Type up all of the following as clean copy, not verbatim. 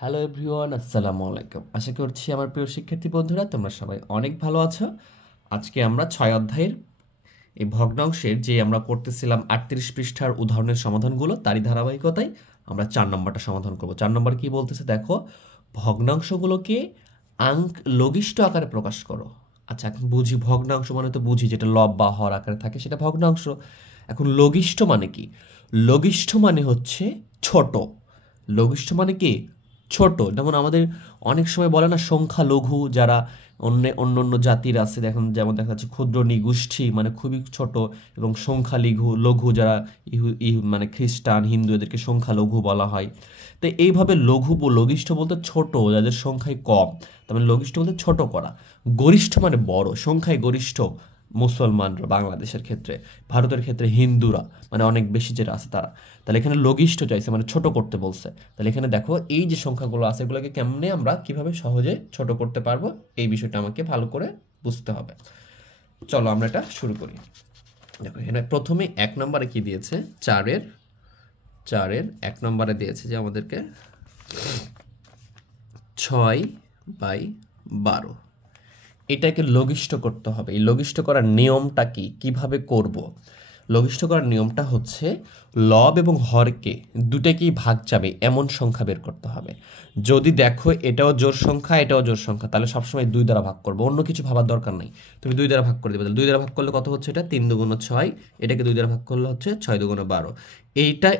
Hello everyone, আসসালামু আলাইকুম। আশা করছি আমার প্রিয় শিক্ষার্থী বন্ধুরা তোমরা সবাই অনেক ভালো আছো। আজকে আমরা 6 অধ্যায়ের এই ভগ্নাংশের যে আমরা করতেছিলাম 38 পৃষ্ঠার উদাহরণের সমাধানগুলো তারই ধারাবাহিকতায় আমরা 4 নম্বরটা সমাধান করব। 4 নম্বর কি বলতেছে দেখো, ভগ্নাংশগুলোকে লঘিষ্ঠ আকারে প্রকাশ করো। আচ্ছা, এখন বুঝি ভগ্নাংশ মানে তো বুঝি যেটা লব বা হর আকারে থাকে সেটা ভগ্নাংশ। এখন লঘিষ্ঠ মানে কি? লঘিষ্ঠ মানে হচ্ছে ছোট। লঘিষ্ঠ মানে কি? ছোট। যেমন আমাদের অনেক সময় বলে না সংখ্যালঘু, যারা অন্য জাতির আছে, দেখুন যেমন দেখা যাচ্ছে ক্ষুদ্র নিগোষ্ঠী মানে খুবই ছোট, এবং সংখ্যালঘু লঘু যারা মানে খ্রিস্টান হিন্দু এদেরকে সংখ্যালঘু বলা হয়। তো এইভাবে লঘু লঘিষ্ঠ বলতে ছোট, যাদের সংখ্যায় কম, তার মানে লঘিষ্ঠ বলতে ছোট করা। গরিষ্ঠ মানে বড়, সংখ্যায় গরিষ্ঠ মুসলমানরা বাংলাদেশের ক্ষেত্রে, ভারতের ক্ষেত্রে হিন্দুরা মানে অনেক বেশি যেটা আছে তারা। তাহলে এখানে লঘিষ্ঠ চাইছে মানে ছোট করতে বলছে। তাহলে এখানে দেখো এই যে সংখ্যাগুলো আছে এগুলোকে কেমনে আমরা কিভাবে সহজে ছোট করতে পারবো এই বিষয়টা আমাকে ভালো করে বুঝতে হবে। চলো আমরা এটা শুরু করি। দেখো এখানে প্রথমে 1 নম্বরে কি দিয়েছে, 4-এর 1 নম্বরে দিয়েছে যে আমাদেরকে 6/12 এটাকে লঘিষ্ঠ করতে হবে। এই লঘিষ্ঠ করার নিয়মটা কি, কিভাবে করব? লঘিষ্ঠ করার নিয়মটা হচ্ছে লব এবং হরকে দুটাকেই ভাগ যাবে এমন সংখ্যা বের করতে হবে। যদি দেখো এটাও জোড় সংখ্যা এটাও জোড় সংখ্যা, তাহলে সবসময় 2 দ্বারা ভাগ করবো, অন্য কিছু ভাবার দরকার নাই। তুমি 2 দ্বারা ভাগ করে দেবে। 2 দ্বারা ভাগ করলে কত হচ্ছে? এটা 3 দুগুণ 6, এটাকে 2 দ্বারা ভাগ করলে হচ্ছে 6 দুগুণ 12।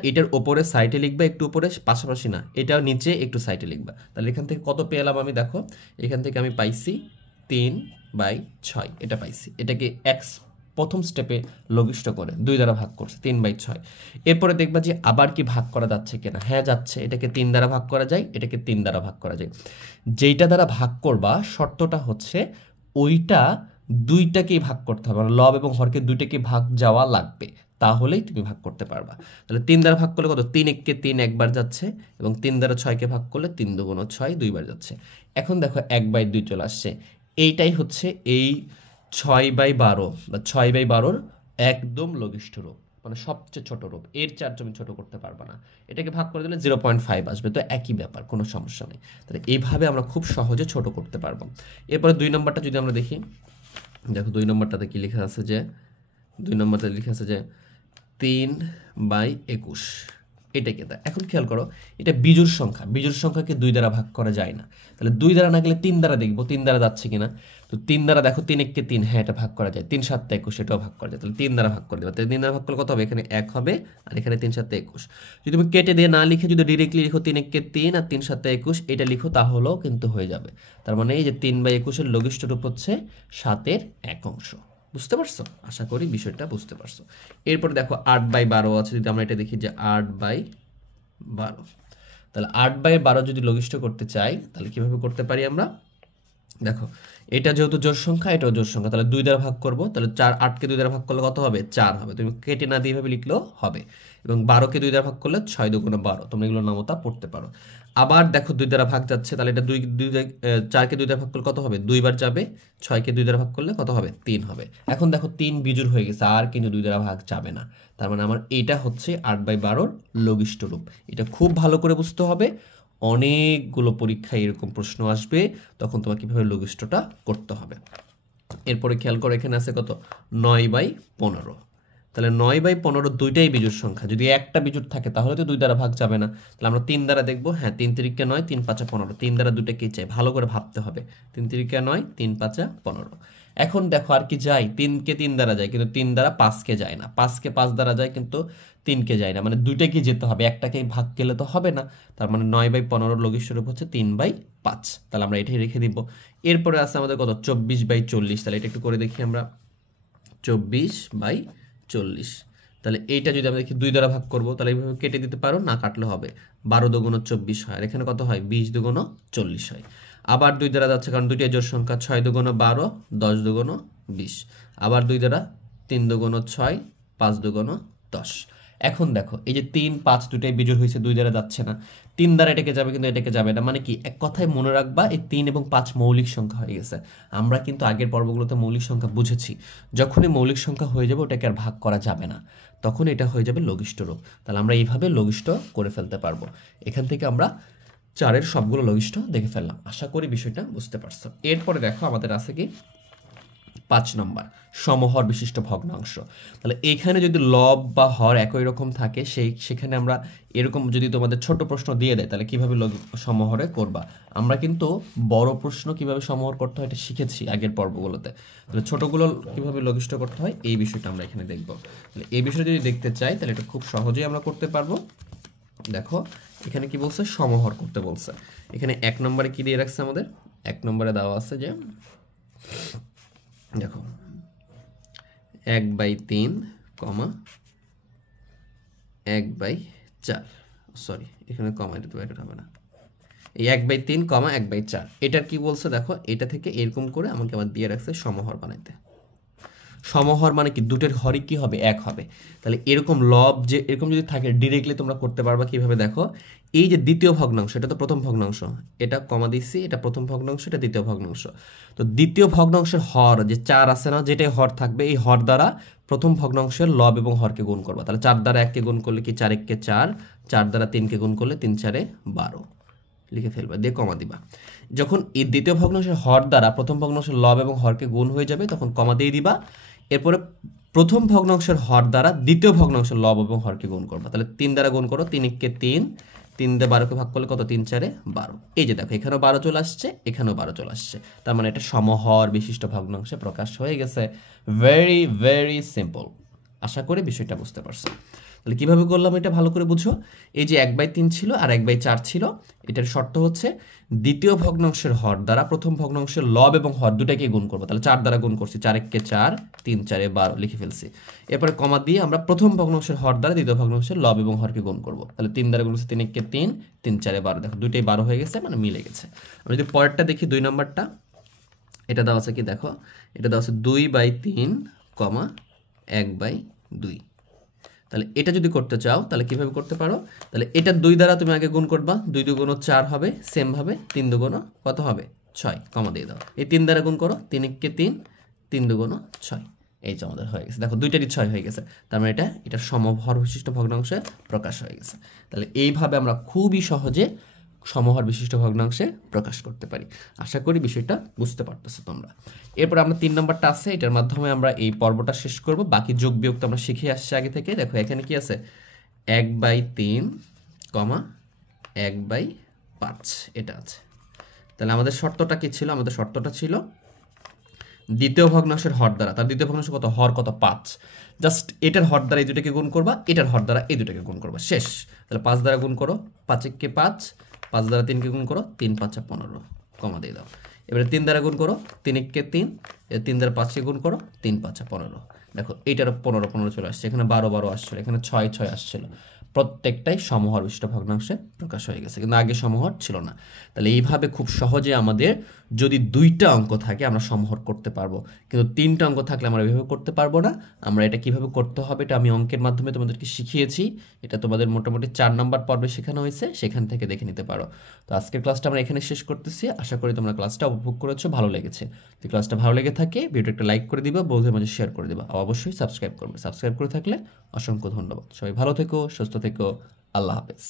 এটার উপরে সাইডে লিখবা, একটু উপরে, পাশাপাশি না, এটাও নিচে একটু সাইডে লিখবা। তাহলে এখান থেকে কত পেলাম আমি? দেখো এখান থেকে আমি পাইছি 3/6, এটা পাইছি। এটাকে প্রথম স্টেপে লঘিষ্ঠ করে 2 দ্বারা ভাগ করছে 3/6। এরপরে দেখবা যে আবার কি ভাগ করা যাচ্ছে কিনা। হ্যাঁ যাচ্ছে, এটাকে 3 দ্বারা ভাগ করা যায়, এটাকে 3 দ্বারা ভাগ করা যায়। যেইটা দ্বারা ভাগ করবা শর্তটা হচ্ছে ওইটা দুইটাকেই ভাগ করতে হবে, মানে লব এবং হরকে দুইটাকে ভাগ যাওয়া লাগবে, তাহলেই তুমি ভাগ করতে পারবা। তাহলে 3 দ্বারা ভাগ করলে কত? 3 3 একবার যাচ্ছে, এবং 3 দ্বারা 6কে ভাগ করলে 3 দুগুণ 6 দুইবার যাচ্ছে। এখন দেখো 1/2 চলে আসছে। এইটাই হচ্ছে এই 6/12 বা 6/12 একদম লঘিষ্ঠ রূপ, মানে সবচেয়ে ছোট রূপ। এর চার তুমি ছোট করতে পারবা না। এটাকে ভাগ করে দিলে 0.5 আসবে, তো একই ব্যাপার, কোনো সমস্যা নেই। তাহলে এইভাবে আমরা খুব সহজে ছোট করতে পারবো। এরপরে 2 নম্বরটা যদি আমরা দেখি, দেখো 2 নম্বরটাতে কি লেখা আছে যে 2 নম্বরটাতে লেখা আছে যে 3/21। এটাকে এখন খেয়াল করো, এটা বিজোড় সংখ্যা। বিজোড় সংখ্যাকে 2 দ্বারা ভাগ করা যায় না। তাহলে 2 দ্বারা না গেলে 3 দ্বারা দেখবো 3 দ্বারা যাচ্ছে কিনা। তো 3 দ্বারা দেখো 3 1 3, হ্যাঁ এটা ভাগ করা যায়। 3 7 21, এটাও ভাগ করা যায়। তাহলে 3 দ্বারা ভাগ করে দেবো। তাহলে 3 দ্বারা ভাগ করলে কত হবে? এখানে 1 হবে, আর এখানে 3 7 21। যদি তুমি কেটে দিয়ে না লিখে যদি ডিরেক্টলি লিখো 3 1 3 আর 3 7 21 এটা লিখো, তাহলেও কিন্তু হয়ে যাবে। তার মানে এই যে 3/21 লঘিষ্ঠ রূপ হচ্ছে 7-এর 1 অংশ। বুঝতে পারছো? আশা করি বিষয়টা বুঝতে পারছো। এরপরে দেখো 8/12 আছে, যদি আমরা এটা দেখি যে 8/12, তাহলে 8/12 যদি লঘিষ্ঠ করতে চাই তাহলে কিভাবে করতে পারি আমরা? দেখো এটা যেহেতু জোড় সংখ্যা এটাও জোড় সংখ্যা, তাহলে 2 দ্বারা ভাগ করবো। তাহলে 8কে 2 দ্বারা ভাগ করলে কত হবে? 4 হবে। তুমি কেটে না দিয়ে ভাবে লিখলেও হবে। এবং 12কে 2 দ্বারা ভাগ করলে 6 দুগুণ 12। তোমরা এগুলো নামতা পড়তে পারো। আবার দেখো 2 দ্বারা ভাগ যাচ্ছে, তাহলে এটা 4কে 2 দ্বারা ভাগ করলে কত হবে? 2 বার যাবে। 6কে 2 দ্বারা ভাগ করলে কত হবে? 3 হবে। এখন দেখো 3 বিজোড় হয়ে গেছে, আর কিন্তু 2 দ্বারা ভাগ যাবে না। তার মানে আমার এটা হচ্ছে 8/12 লঘিষ্ঠ রূপ। এটা খুব ভালো করে বুঝতে হবে। অনেকগুলো পরীক্ষায় এরকম প্রশ্ন আসবে, তখন তোমাকে কিভাবে লঘিষ্ঠটা করতে হবে। এরপরে খেয়াল করো এখানে আছে কত? 9/15। তাহলে 9/15 দুইটাই বিজোড় সংখ্যা। যদি একটা বিজোড় থাকে তাহলে তো 2 দ্বারা ভাগ যাবে না। তাহলে আমরা 3 দ্বারা দেখবো। হ্যাঁ 3 3 9, 3 5 15। 3 দ্বারা দুটাকেই চাই, ভালো করে ভাবতে হবে। 3 3 9, 3 5 15। এখন দেখো আর কি যাই? 3কে 3 দ্বারা যায়, কিন্তু 3 দ্বারা 5কে যায় না। 5কে 5 দ্বারা যায়, কিন্তু 3কে যায় না। মানে দুইটাকে যেতে হবে, একটাকেই ভাগ গেলে তো হবে না। তার মানে 9/15 লঘিষ্ঠ রূপ হচ্ছে 3/5। তাহলে আমরা এটাই রেখে দিব। এরপরে আছে আমাদের কত? 24/40। তাহলে এটা একটু করে দেখি আমরা। 24/40। তাহলে এইটা যদি আমরা দেখি 2 দ্বারা ভাগ করবো, তাহলে এইভাবে কেটে দিতে পারো, না কাটলে হবে। 12 দুগুণ 24 হয়, আর এখানে কত হয়? 20 দুগুণ 40 হয়। আবার 2 দ্বারা যাচ্ছে, কারণ দুইটাই জোড় সংখ্যা। 6 দুগুণ 12, 10 দুগুণ 20। আবার 2 দ্বারা 3 দুগুণ 6, 5 দুগুণ 10। এখন দেখো এই যে 3 5 দুটাই বিজোড় হয়েছে, 2 দ্বারা যাচ্ছে না। 3 দ্বারা এটাকে যাবে, কিন্তু এটাকে যাবে না। মানে কি, এক কথায় মনে রাখবা এই 3 এবং 5 মৌলিক সংখ্যা হয়ে গেছে। আমরা কিন্তু আগের পর্বগুলোতে মৌলিক সংখ্যা বুঝেছি। যখনই মৌলিক সংখ্যা হয়ে যাবে ওটাকে আর ভাগ করা যাবে না, তখন এটা হয়ে যাবে লঘিষ্ঠ রূপ। তাহলে আমরা এইভাবে লঘিষ্ঠ করে ফেলতে পারবো। এখান থেকে আমরা 4-এর সবগুলো লঘিষ্ঠ দেখে ফেললাম। আশা করি বিষয়টা বুঝতে পারছো। এরপরে দেখো আমাদের আছে কি 5 নম্বর সমহর বিশিষ্ট ভগ্নাংশ। তাহলে এইখানে যদি লব বা হর একই রকম থাকে সেখানে আমরা এরকম যদি তোমাদের ছোট প্রশ্ন দিয়ে দেয় তাহলে কিভাবে সমহরে করবা। আমরা কিন্তু বড় প্রশ্ন কিভাবে সমহর করতে হয় এটা শিখেছি আগের পর্বগুলোতে। তাহলে ছোটগুলো কিভাবে লঘিষ্ঠ করতে হয় এই বিষয়টা আমরা এখানে দেখব। তাহলে এই বিষয়টা যদি দেখতে চাই তাহলে এটা খুব সহজেই আমরা করতে পারবো। দেখো এখানে কি বলছে, সমহর করতে বলছে। এখানে 1 নম্বরে কি দিয়ে রাখছে আমাদের, 1 নম্বরে দেওয়া আছে যে দেখো 1/3, 1/4, সরি এখানে কমা দিতে ব্র্যাকেট হবে না, এই 1/3, 1/4 এটার কি বলছে দেখো, এটা থেকে এরকম করে আমাকে আবার দিয়ে রাখছে সমহর বানাইতে। সমহর মানে কি দুটোর হরই কি হবে, 1 হবে। তাহলে এরকম লব যে এরকম যদি থাকে ডিরেক্টলি তোমরা করতে পারবা কিভাবে, দেখো এই যে দ্বিতীয় ভগ্নাংশ এটা তো প্রথম ভগ্নাংশ, এটা কমা দিচ্ছি, এটা প্রথম ভগ্নাংশ, এটা দ্বিতীয় ভগ্নাংশ। তো দ্বিতীয় ভগ্নাংশের হর যে 4 আছে না, যেটাই হর থাকবে এই হর দ্বারা প্রথম ভগ্নাংশের লব এবং হরকে গুণ করবা। তাহলে 4 দ্বারা 1কে গুণ করলে কি 4 1কে 4, 4 দ্বারা 3কে গুণ করলে 3 4 12 লিখে ফেলবা, দিয়ে কমা দিবা। যখন এই দ্বিতীয় ভগ্নাংশের হর দ্বারা প্রথম ভগ্নাংশের লব এবং হরকে গুণ হয়ে যাবে তখন কমা দিয়ে দিবা। এরপরে প্রথম ভগ্নাংশের হর দ্বারা দ্বিতীয় ভগ্নাংশের লব এবং হরকে গুণ করবা। তাহলে 3 দ্বারা গুণ করো, 3 1কে 3, 3 দিয়ে 12কে ভাগ করলে কত, 3 4 12। এই যে দেখো এখানেও 12 চলে আসছে, এখানেও 12 চলে আসছে, তার মানে এটা সমহর বিশিষ্ট ভগ্নাংশে প্রকাশ হয়ে গেছে। Very very simple. আশা করি বিষয়টা বুঝতে পারছো। তাহলে কিভাবে করলাম এটা ভালো করে বুঝো। এই যে 1/3 ছিল আর 1/4 ছিল, এটার শর্ত হচ্ছে দ্বিতীয় ভগ্নাংশের হর দ্বারা প্রথম ভগ্নাংশের লব এবং হর দুটাকে গুণ করবো। তাহলে 4 দ্বারা গুণ করছি, 4 1কে 4, 3 4 12 লিখে ফেলছি। এরপরে কমা দিয়ে আমরা প্রথম ভগ্নাংশের হর দ্বারা দ্বিতীয় ভগ্নাংশের লব এবং হরকে গুণ করবো। তাহলে 3 দ্বারা গুণ করছি, 3 1কে 3, 3 4 12, দেখো দুইটাই 12 হয়ে গেছে, মানে মিলে গেছে। আমরা যদি পরেরটা দেখি 2 নম্বরটা, এটা দেওয়া আছে কি দেখো, এটা দেওয়া আছে 2/3, 1/2। তাহলে এটা যদি করতে চাও তাহলে কিভাবে করতে পারো, তাহলে এটা 2 দ্বারা তুমি আগে গুণ করবা, 2 2 গুণ 4 হবে, সেম ভাবে 3 2 গুণ কত হবে 6, কমা দিয়ে দাও। এই 3 দ্বারা গুণ করো, 3 1কে 3, 3 2 গুণ 6, এই যে আমাদের হয়ে গেছে। দেখো দুইটারই 6 হয়ে গেছে, তার মানে এটা সমহর বিশিষ্ট ভগ্নাংশে প্রকাশ হয়ে গেছে। তাহলে এইভাবে আমরা খুবই সহজে সমহর বিশিষ্ট ভগ্নাংশে প্রকাশ করতে পারি। আশা করি বিষয়টা বুঝতে পারতেছো তোমরা। এরপর আমরা 3 নম্বরটা আছে, এটার মাধ্যমে আমরা এই পর্বটা শেষ করব। বাকি যোগ বিয়োগ তো আমরা শিখে আসছি আগে থেকে। দেখো এখানে কি আছে, 1/3, 1/5 এটা আছে। তাহলে আমাদের শর্তটা কি ছিল, আমাদের শর্তটা ছিল দ্বিতীয় ভগ্নাংশের হর দ্বারা, তার দ্বিতীয় ভগ্নাংশ কত, হর কত 5, জাস্ট এটার হর দ্বারা এই দুটাকে গুণ করবা, এটার হর দ্বারা এই দুটাকে গুণ করবা, শেষ। তাহলে 5 দ্বারা গুণ করো, 5 1কে 5, 5 দ্বারা 3কে গুণ করো, 3 5 15, কমা দিয়ে দাও। এবারে 3 দ্বারা গুণ করো, 3 1কে 3, 3 দ্বারা 5কে গুণ করো, 3 5 15। দেখো এইটারও 15 15 চলে আসছে, এখানে 12 12 আসছিল, এখানে 6 6 আসছিল। প্রত্যেকটাই সমহর বিশিষ্ট ভগ্নাংশে প্রকাশ হয়ে গেছে, কিন্তু আগে সমহর ছিল না। তাহলে এইভাবে খুব সহজে আমাদের যদি 2টা অঙ্ক থাকে আমরা সমহর করতে পারবো, কিন্তু 3টা অঙ্ক থাকলে আমরা এভাবে করতে পারবো না। আমরা এটা কিভাবে করতে হবে এটা আমি অঙ্কের মাধ্যমে তোমাদেরকে শিখিয়েছি, এটা তোমাদের মোটামুটি 4 নম্বর পর্বে শেখানো হয়েছে, সেখান থেকে দেখে নিতে পারো। তো আজকের ক্লাসটা আমরা এখানে শেষ করতেছি। আশা করি তোমরা ক্লাসটা উপভোগ করেছো, ভালো লেগেছে। যদি ক্লাসটা ভালো লেগে থাকে ভিডিওটা একটা লাইক করে দিবা, বন্ধুদের মাঝে শেয়ার করে দিবা, আর অবশ্যই সাবস্ক্রাইব করবে। সাবস্ক্রাইব করে থাকলে অসংখ্য ধন্যবাদ। সবাই ভালো থেকো, সুস্থ থেকো, আল্লাহ হাফেজ।